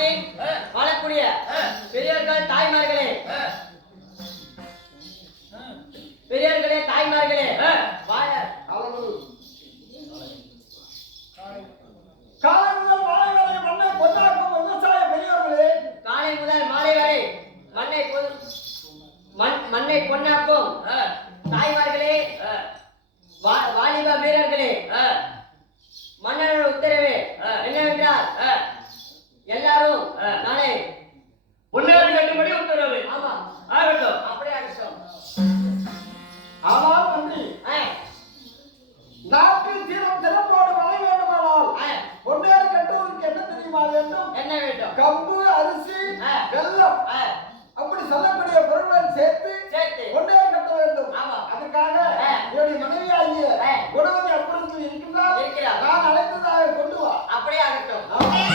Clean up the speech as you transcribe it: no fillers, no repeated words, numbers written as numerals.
நாட்டில் வாழக்கூடிய பெரியவர்கள் தாய்மார்களே, பெரியவர்களே தாய்மார்களே, காலை முதல் மாலை வரை மண்ணை பொன்னாக்கும் விவசாய பெரியவர்களே, காலை முதல் மாலை வரை மண்ணை பொன்னாக்கும் தாய்மார்களே, வாலிப வீரர்களே, மன்னரோட உத்தரவு என்னவென்றால் எல்லாரும் நாளை பொன்னாடி கட்டும்படி உத்தரவு. ஆமா ஆகட்டும், அப்படியே ஆகட்டும். ஆனால் மந்திரி நாட்டில் தீரம் திறப்போடு வர வேண்டுமானால் பொன்னேறு கட்டுவதற்கு என்ன தெரியுமா வேண்டும்? என்ன வேண்டும்? கம்பு, அரிசி, வெல்லம் அப்படி சொல்லக்கூடிய பொருட்களை சேர்த்து பொன்னேறு கட்ட வேண்டும். அதுக்காக என்னுடைய மனைவியாகிய குணவதி அப்புறத்தில் இருக்கின்றார். நான் அழைத்ததாக கொண்டு வா. அப்படியே ஆகட்டும்.